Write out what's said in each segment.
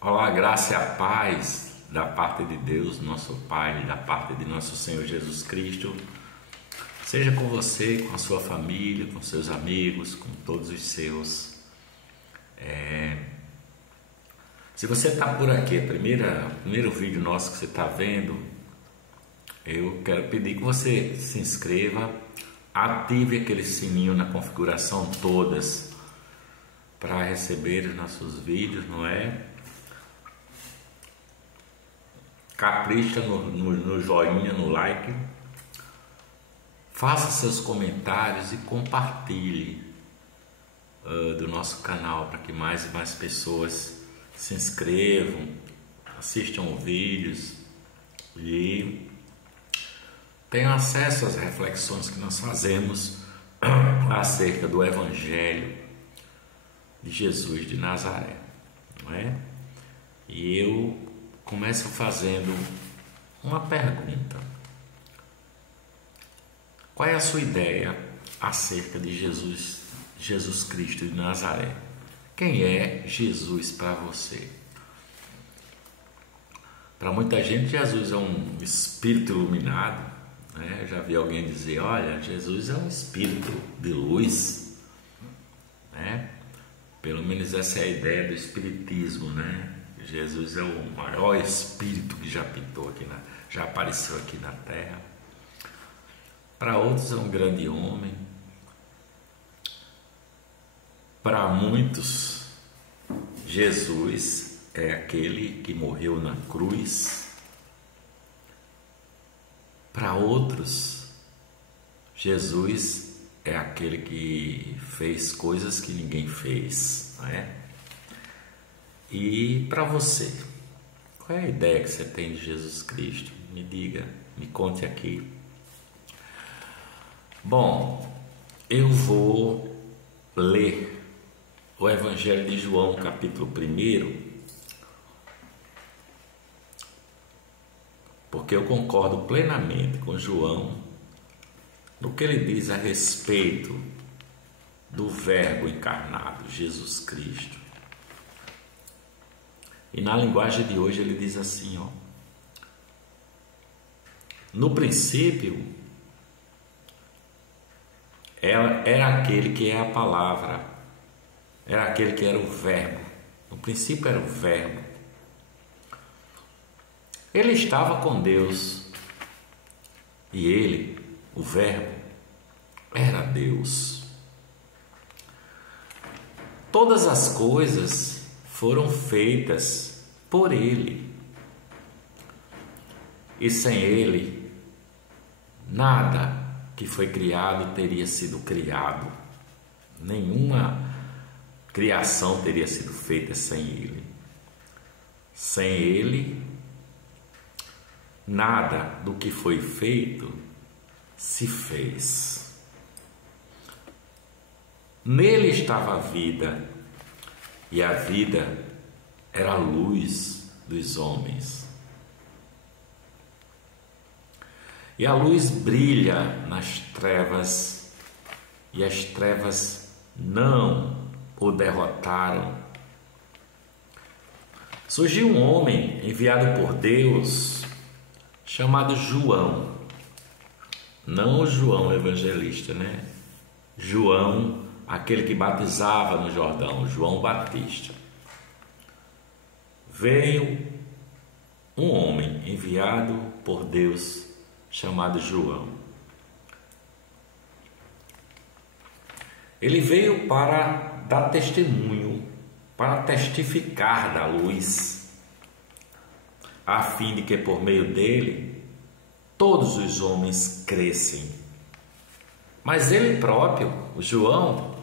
Olá, graça e a paz da parte de Deus, nosso Pai, da parte de nosso Senhor Jesus Cristo. Seja com você, com a sua família, com seus amigos, com todos os seus. Se você está por aqui, primeiro vídeo nosso que você está vendo, eu quero pedir que você se inscreva, ative aquele sininho na configuração todas para receber os nossos vídeos, não é? Capricha no joinha, no like, faça seus comentários e compartilhe do nosso canal para que mais e mais pessoas se inscrevam, assistam vídeos e tenham acesso às reflexões que nós fazemos acerca do Evangelho de Jesus de Nazaré, não é? E eu começo fazendo uma pergunta: qual é a sua ideia acerca de Jesus Cristo de Nazaré? Quem é Jesus para você? Para muita gente, Jesus é um espírito iluminado, né? Já vi alguém dizer: olha, Jesus é um espírito de luz, né? Pelo menos essa é a ideia do espiritismo, né? Jesus é o maior espírito que já pintou aqui, já apareceu aqui na Terra. Para outros é um grande homem. Para muitos, Jesus é aquele que morreu na cruz. Para outros, Jesus é aquele que fez coisas que ninguém fez, não é? E para você, qual é a ideia que você tem de Jesus Cristo? Me diga, me conte aqui. Bom, eu vou ler o Evangelho de João, capítulo 1, porque eu concordo plenamente com João no que ele diz a respeito do Verbo encarnado, Jesus Cristo. E na linguagem de hoje ele diz assim, ó: no princípio era aquele que é a palavra, era aquele que era o Verbo. No princípio era o Verbo. Ele estava com Deus e ele, o Verbo, era Deus. Todas as coisas foram feitas por Ele, e sem Ele nada que foi criado teria sido criado, nenhuma criação teria sido feita sem Ele. Sem Ele, nada do que foi feito se fez. Nele estava a vida, e a vida era a luz dos homens. E a luz brilha nas trevas, e as trevas não o derrotaram. Surgiu um homem enviado por Deus, chamado João. Não o João evangelista, né? João, aquele que batizava no Jordão, João Batista. Veio um homem enviado por Deus chamado João. Ele veio para dar testemunho, para testificar da luz, a fim de que por meio dele todos os homens crescem. Mas ele próprio, o João,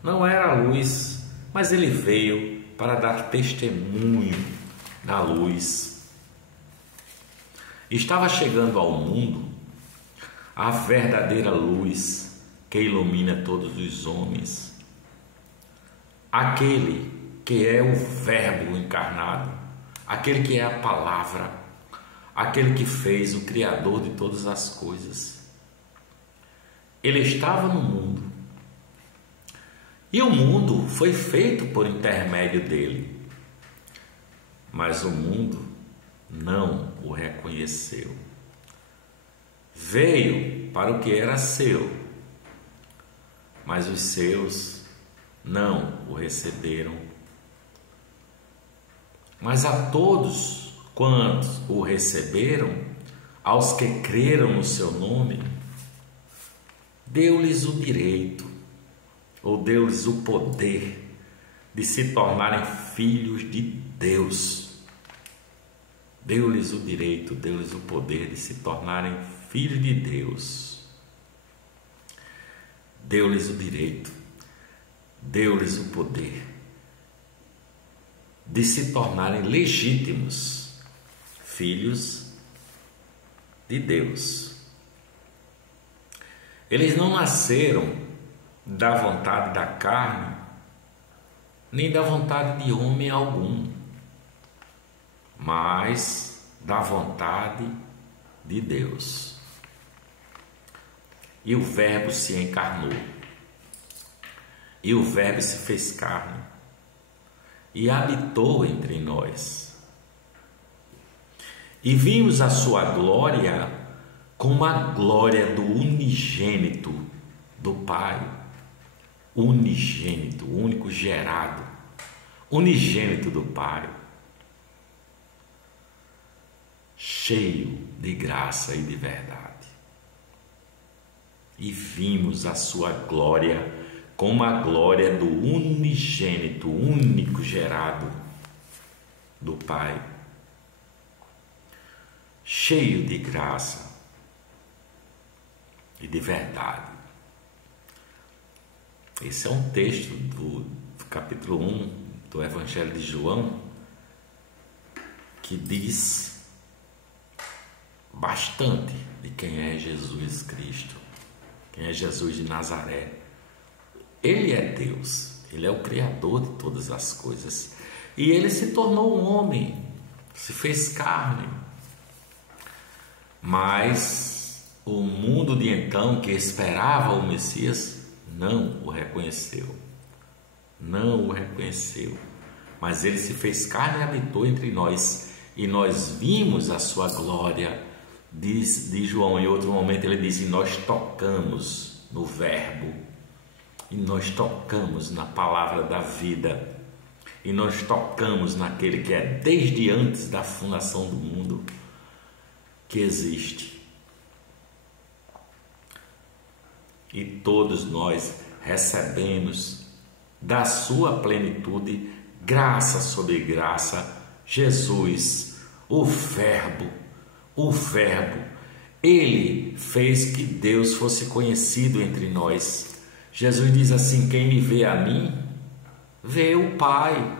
não era a luz, mas ele veio para dar testemunho da luz. Estava chegando ao mundo a verdadeira luz que ilumina todos os homens. Aquele que é o Verbo encarnado, aquele que é a palavra, aquele que fez o Criador de todas as coisas. Ele estava no mundo, e o mundo foi feito por intermédio dele, mas o mundo não o reconheceu. Veio para o que era seu, mas os seus não o receberam. Mas a todos quantos o receberam, aos que creram no seu nome, deu-lhes o direito, ou deu-lhes o poder de se tornarem filhos de Deus. Deu-lhes o direito, deu-lhes o poder de se tornarem filhos de Deus. Deu-lhes o direito, deu-lhes o poder de se tornarem legítimos filhos de Deus. Eles não nasceram da vontade da carne, nem da vontade de homem algum, mas da vontade de Deus. E o Verbo se encarnou, e o Verbo se fez carne, e habitou entre nós. E vimos a sua glória como a glória do unigênito do Pai. Unigênito, único gerado, unigênito do Pai, cheio de graça e de verdade. E vimos a sua glória como a glória do unigênito, único gerado do Pai, cheio de graça e de verdade. Esse é um texto do capítulo 1 do Evangelho de João, que diz bastante de quem é Jesus Cristo, quem é Jesus de Nazaré. Ele é Deus, Ele é o Criador de todas as coisas, e Ele se tornou um homem, se fez carne. Mas o mundo de então, que esperava o Messias, não o reconheceu, não o reconheceu. Mas Ele se fez carne e habitou entre nós, e nós vimos a sua glória. Diz João, em outro momento ele diz: e nós tocamos no Verbo, e nós tocamos na palavra da vida, e nós tocamos naquele que é desde antes da fundação do mundo, que existe. E todos nós recebemos da sua plenitude, graça sobre graça, Jesus, o Verbo, Ele fez que Deus fosse conhecido entre nós. Jesus diz assim: quem me vê a mim, vê o Pai.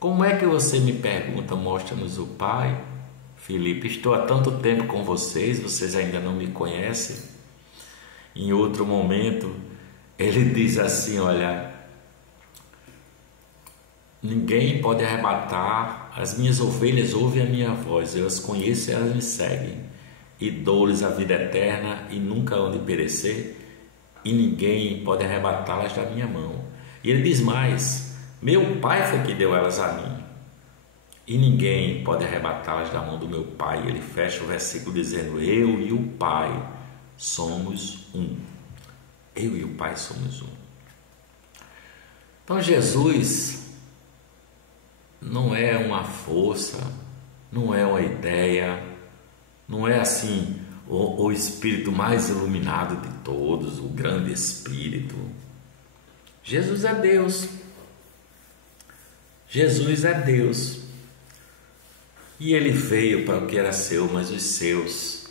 Como é que você me pergunta, mostra-nos o Pai? Filipe, estou há tanto tempo com vocês, vocês ainda não me conhecem? Em outro momento, ele diz assim: olha, ninguém pode arrebatar, as minhas ovelhas ouvem a minha voz, eu as conheço e elas me seguem, e dou-lhes a vida eterna e nunca hão de perecer, e ninguém pode arrebatá-las da minha mão. E ele diz mais: meu Pai foi que deu elas a mim, e ninguém pode arrebatá-las da mão do meu Pai. E ele fecha o versículo dizendo: eu e o Pai somos um. Eu e o Pai somos um. Então Jesus não é uma força, não é uma ideia, não é assim o Espírito mais iluminado de todos, o grande Espírito. Jesus é Deus. Jesus é Deus. E Ele veio para o que era seu, mas os seus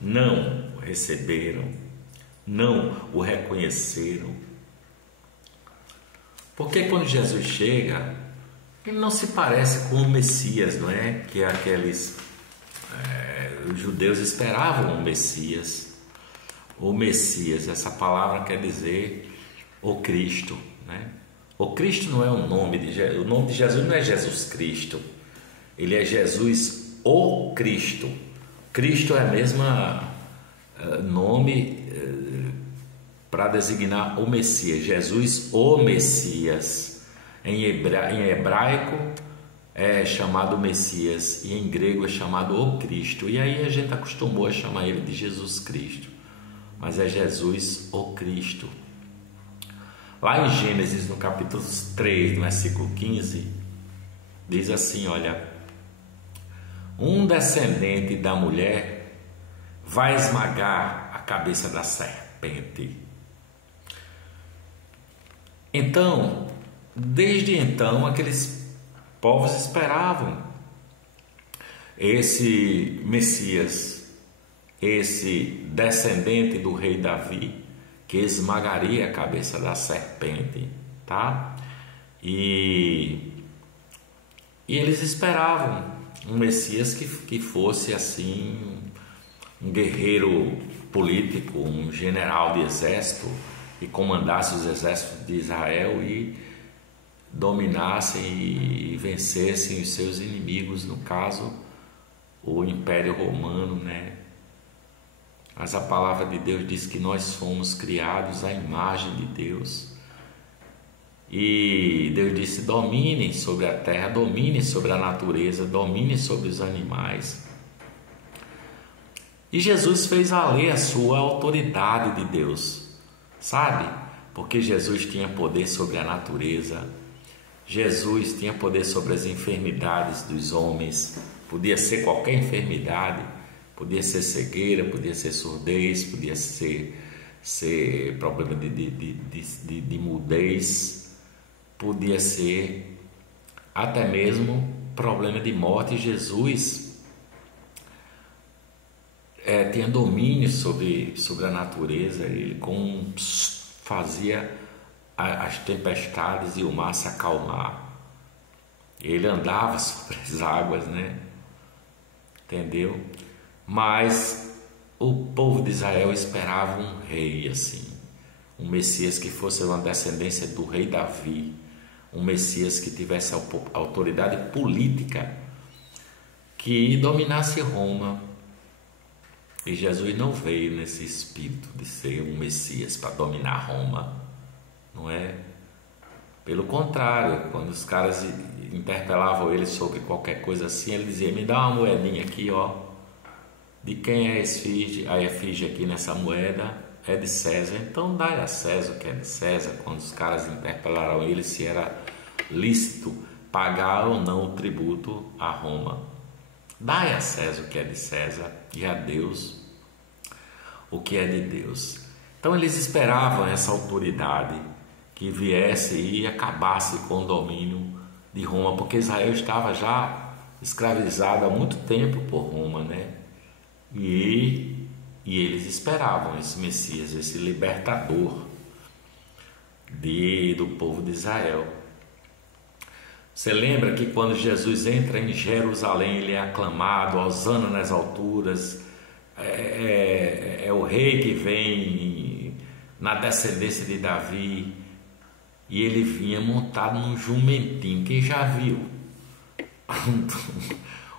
não o receberam, não o reconheceram. Porque quando Jesus chega, Ele não se parece com o Messias, não é? Que aqueles os judeus esperavam o Messias. O Messias, essa palavra quer dizer o Cristo, né? O Cristo não é o nome de Jesus. O nome de Jesus não é Jesus Cristo. Ele é Jesus o Cristo. Cristo é a mesma nome para designar o Messias. Jesus o Messias. Em hebraico, é chamado Messias e em grego é chamado o Cristo. E aí a gente acostumou a chamar ele de Jesus Cristo, mas é Jesus o Cristo. Lá em Gênesis, no capítulo 3, no versículo 15, diz assim, olha: um descendente da mulher vai esmagar a cabeça da serpente. Então, desde então, aqueles povos esperavam esse Messias, esse descendente do rei Davi, que esmagaria a cabeça da serpente, tá? E eles esperavam um Messias que fosse assim, um guerreiro político, um general de exército, e comandasse os exércitos de Israel e dominassem e vencessem os seus inimigos, no caso o Império Romano, né? Mas a palavra de Deus diz que nós fomos criados à imagem de Deus, e Deus disse: dominem sobre a terra, dominem sobre a natureza, dominem sobre os animais. E Jesus fez valer a sua autoridade de Deus, sabe? Porque Jesus tinha poder sobre a natureza, Jesus tinha poder sobre as enfermidades dos homens. Podia ser qualquer enfermidade, podia ser cegueira, podia ser surdez, podia ser problema de mudez, podia ser até mesmo problema de morte. Jesus tinha domínio sobre a natureza. Ele fazia as tempestades e o mar se acalmar. Ele andava sobre as águas, né? Entendeu? Mas o povo de Israel esperava um rei assim, um Messias que fosse uma descendência do rei Davi, um Messias que tivesse autoridade política, que dominasse Roma. E Jesus não veio nesse espírito de ser um Messias para dominar Roma, não é? Pelo contrário, quando os caras interpelavam ele sobre qualquer coisa assim, ele dizia: me dá uma moedinha aqui, ó, de quem é a efígie aqui nessa moeda? É de César. Então dá a César o que é de César. Quando os caras interpelaram ele se era lícito pagar ou não o tributo a Roma, dá a César o que é de César e a Deus o que é de Deus. Então eles esperavam essa autoridade que viesse e acabasse com o domínio de Roma, porque Israel estava já escravizado há muito tempo por Roma, né? E eles esperavam esse Messias, esse libertador do povo de Israel. Você lembra que quando Jesus entra em Jerusalém, ele é aclamado, hosana nas alturas, é o rei que vem na descendência de Davi, e ele vinha montado num jumentinho. Quem já viu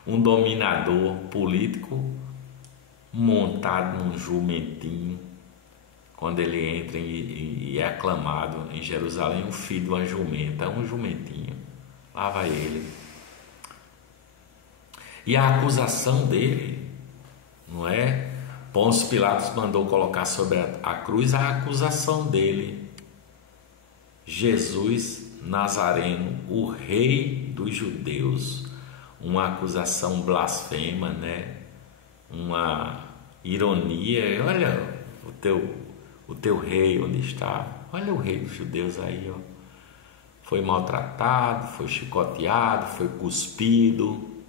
um dominador político montado num jumentinho? Quando ele entra e é aclamado em Jerusalém, um filho de uma jumenta, um jumentinho, lá vai ele. E a acusação dele, não é? Pôncio Pilatos mandou colocar sobre a cruz a acusação dele: Jesus Nazareno, o rei dos judeus. Uma acusação blasfema, né? Uma ironia. Olha o teu rei onde está. Olha o rei dos judeus aí, ó. Foi maltratado, foi chicoteado, foi cuspido,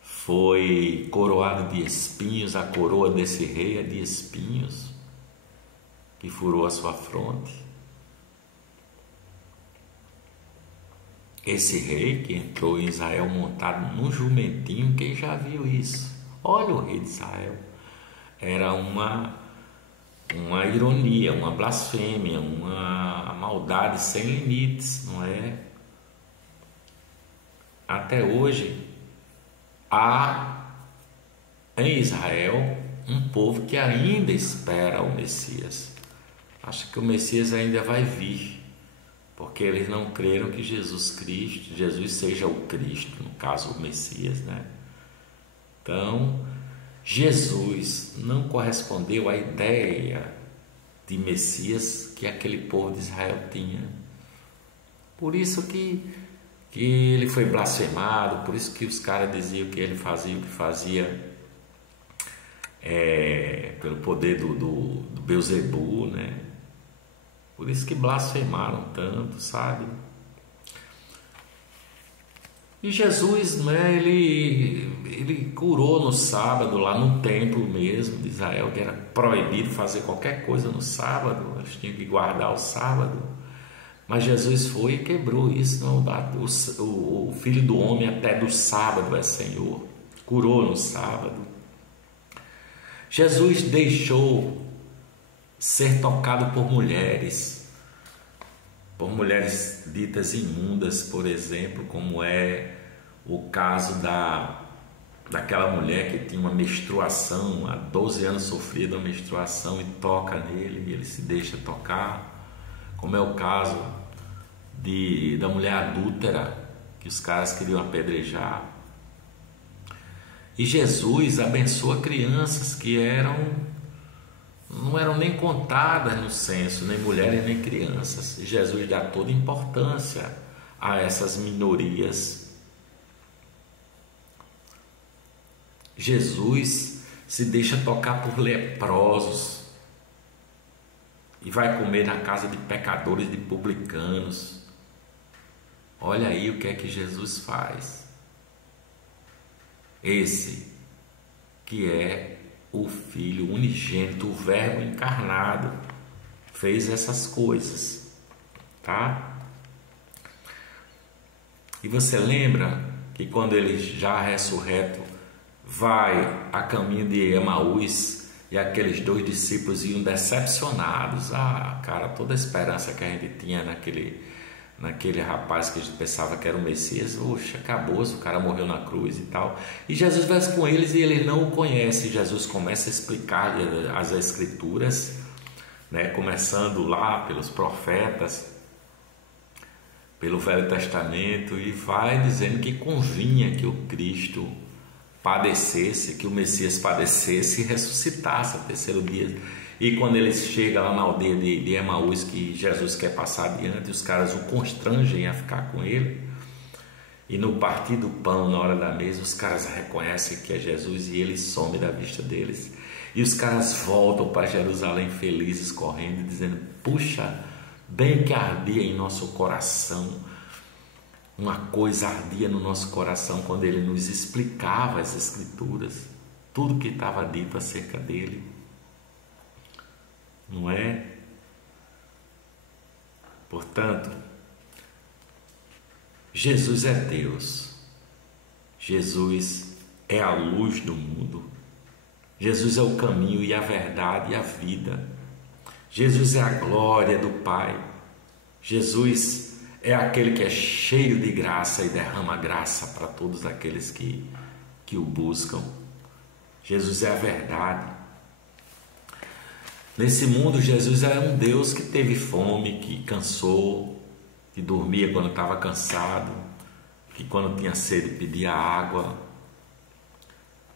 foi coroado de espinhos. A coroa desse rei é de espinhos que furou a sua fronte. Esse rei que entrou em Israel montado num jumentinho, quem já viu isso? Olha o rei de Israel. Era uma ironia, uma blasfêmia, uma maldade sem limites, não é? Até hoje há em Israel um povo que ainda espera o Messias. Acha que o Messias ainda vai vir, porque eles não creram que Jesus seja o Cristo, no caso o Messias, né? Então, Jesus não correspondeu à ideia de Messias que aquele povo de Israel tinha. Por isso que ele foi blasfemado, por isso que os caras diziam que ele fazia o que fazia pelo poder do Beuzebu, né? Por isso que blasfemaram tanto, sabe? E Jesus, né, ele curou no sábado, lá no templo mesmo de Israel, que era proibido fazer qualquer coisa no sábado, eles tinham que guardar o sábado. Mas Jesus foi e quebrou isso. Não, o Filho do Homem até do sábado é Senhor, curou no sábado. Jesus deixou ser tocado por mulheres ditas imundas, por exemplo, como é o caso daquela mulher que tinha uma menstruação, há 12 anos sofria da menstruação, e toca nele e ele se deixa tocar, como é o caso da mulher adúltera que os caras queriam apedrejar. E Jesus abençoa crianças que não eram nem contadas no censo, nem mulheres nem crianças. Jesus dá toda importância a essas minorias. Jesus se deixa tocar por leprosos e vai comer na casa de pecadores, de publicanos. Olha aí o que é que Jesus faz. Esse que é o Filho unigênito, o Verbo encarnado, fez essas coisas, tá? E você lembra que quando ele já ressurreto vai a caminho de Emaús e aqueles 2 discípulos iam decepcionados? Cara, toda a esperança que a gente tinha naquele rapaz que a gente pensava que era o Messias, oxa, acabou-se, o cara morreu na cruz e tal. E Jesus vai com eles e ele não o conhece. Jesus começa a explicar as Escrituras, né? Começando lá pelos profetas, pelo Velho Testamento, e vai dizendo que convinha que o Cristo padecesse, que o Messias padecesse e ressuscitasse ao 3º dia. E quando ele chega lá na aldeia de Emaús, que Jesus quer passar adiante, os caras o constrangem a ficar com ele. E no partir do pão, na hora da mesa, os caras reconhecem que é Jesus e ele some da vista deles. E os caras voltam para Jerusalém felizes, correndo, dizendo: puxa, bem que ardia em nosso coração. Uma coisa ardia no nosso coração quando ele nos explicava as Escrituras, tudo que estava dito acerca dele. Não é? Portanto, Jesus é Deus. Jesus é a luz do mundo. Jesus é o caminho e a verdade e a vida. Jesus é a glória do Pai. Jesus é aquele que é cheio de graça e derrama graça para todos aqueles que o buscam. Jesus é a verdade. Nesse mundo, Jesus é um Deus que teve fome, que cansou, que dormia quando estava cansado, que quando tinha sede pedia água.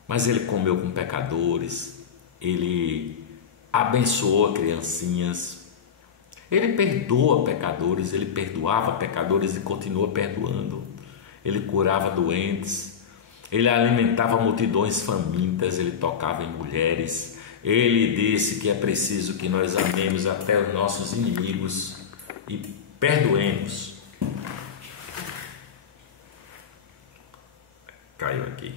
Mas ele comeu com pecadores, ele abençoou criancinhas, ele perdoa pecadores, ele perdoava pecadores e continua perdoando. Ele curava doentes, ele alimentava multidões famintas, ele tocava em mulheres. Ele disse que é preciso que nós amemos até os nossos inimigos e perdoemos. Caiu aqui.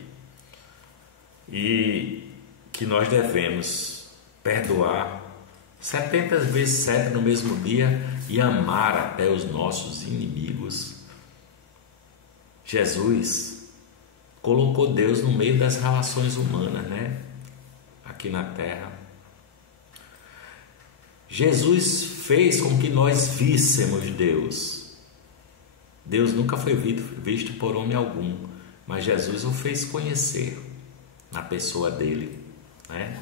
E que nós devemos perdoar 70 vezes 7 no mesmo dia e amar até os nossos inimigos. Jesus colocou Deus no meio das relações humanas, né? Aqui na terra. Jesus fez com que nós víssemos Deus. Deus nunca foi visto por homem algum, mas Jesus o fez conhecer na pessoa dele, né?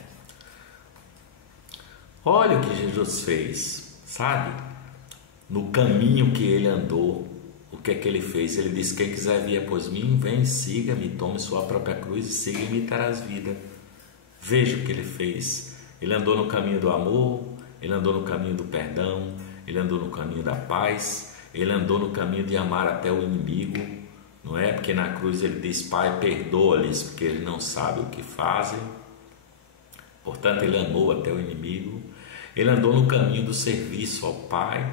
Olha o que Jesus fez, sabe? no caminho que ele andou, o que é que ele fez? Ele disse: quem quiser vir após mim, vem, siga-me, tome sua própria cruz e siga-me e terás vida. Veja o que ele fez. Ele andou no caminho do amor, ele andou no caminho do perdão, ele andou no caminho da paz, ele andou no caminho de amar até o inimigo, não é? Porque na cruz ele diz: Pai, perdoa-lhes, porque eles não sabem o que fazem. Portanto, ele amou até o inimigo. Ele andou no caminho do serviço ao Pai,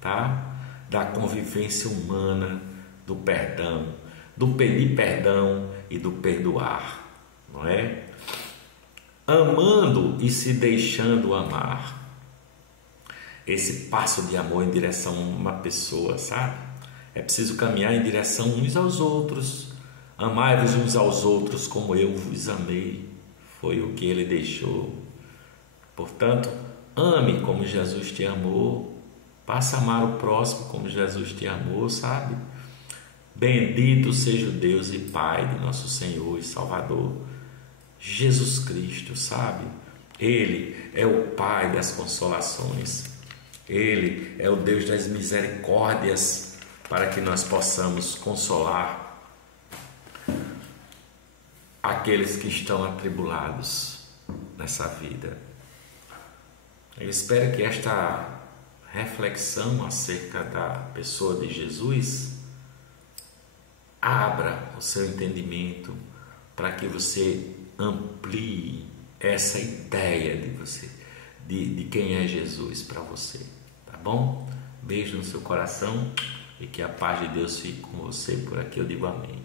tá? Da convivência humana, do perdão, do pedir perdão e do perdoar, não é? Amando e se deixando amar. Esse passo de amor em direção a uma pessoa, sabe? É preciso caminhar em direção uns aos outros. Amai-vos uns aos outros como eu vos amei. Foi o que ele deixou. Portanto, ame como Jesus te amou. Passa a amar o próximo como Jesus te amou, sabe? Bendito seja o Deus e Pai de nosso Senhor e Salvador Jesus Cristo, sabe? Ele é o Pai das consolações. Ele é o Deus das misericórdias, para que nós possamos consolar aqueles que estão atribulados nessa vida. Eu espero que esta reflexão acerca da pessoa de Jesus abra o seu entendimento para que você amplie essa ideia de você, de quem é Jesus para você, tá bom? Beijo no seu coração e que a paz de Deus fique com você. Por aqui eu digo amém.